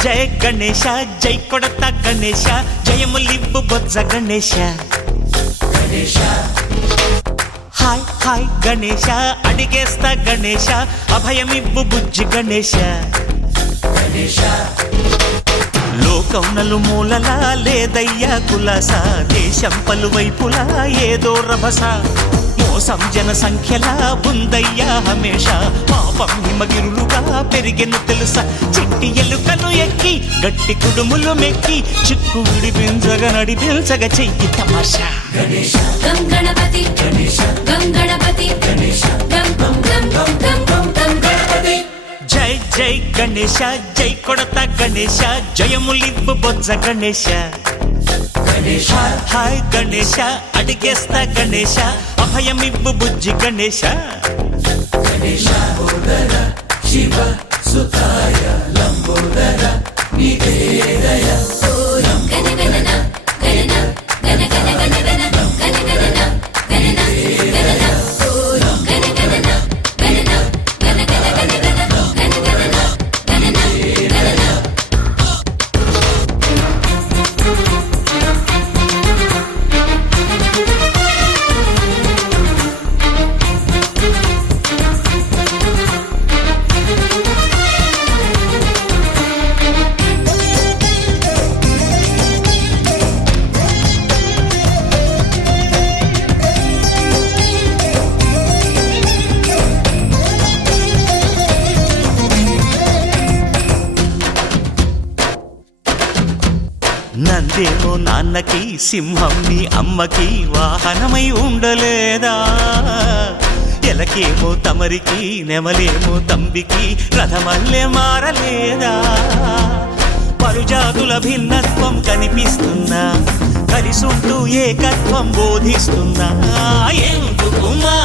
జయ గణేశ జై కొడత గణేశ జయములివ్వు బొజ్జ Ganesha hi hi Ganesha అడిగేస్తా Ganesha అభయమివ్వు బుజ్జి గణేశ లోకం నలుమూలలా లేదయ్యా కులాస దేశం పలువైపులా ఏదో రభస మోసం జన సంఖ్యలా ఉందయ్యా హమేష పాపం హిమగిరులుగా పెరిగెను తెలుసా చిట్టి ఎలుకలు ఎక్కి గట్టి కుడుములు మెక్కి చిక్కు విడిపించగా నడిపించగా చెయ్యి తమాషా గం గణపతి గం గణపతి గం గం గం గం గం గం గణపతి జై జై గణేశ జై కొడత గణేశ జయములివ్వు బొజ్జ గణేశ హాయ్ గణేశ అడిగేస్తా గణేశ అభయమివ్వు బుజ్జి గణేశ శివ సుతాయ లంబోదర నివేదయ గణగణన గణన గణ గణ గణ గణ గణగణన గణన గణన గణగణన గణన గణ గణ గణ గణ గణగణన గణన గణన నందేమో నాన్నకి సింహం నీ అమ్మకి వాహనమై ఉండలేదా ఎలకేమో తమరికి నెమలేమో తంబికి రథమల్లే మారలేదా పలుజాతుల భిన్నత్వం కనిపిస్తున్నా కలిసుంటూ ఏకత్వం బోధిస్తున్నా ఎందుకు మా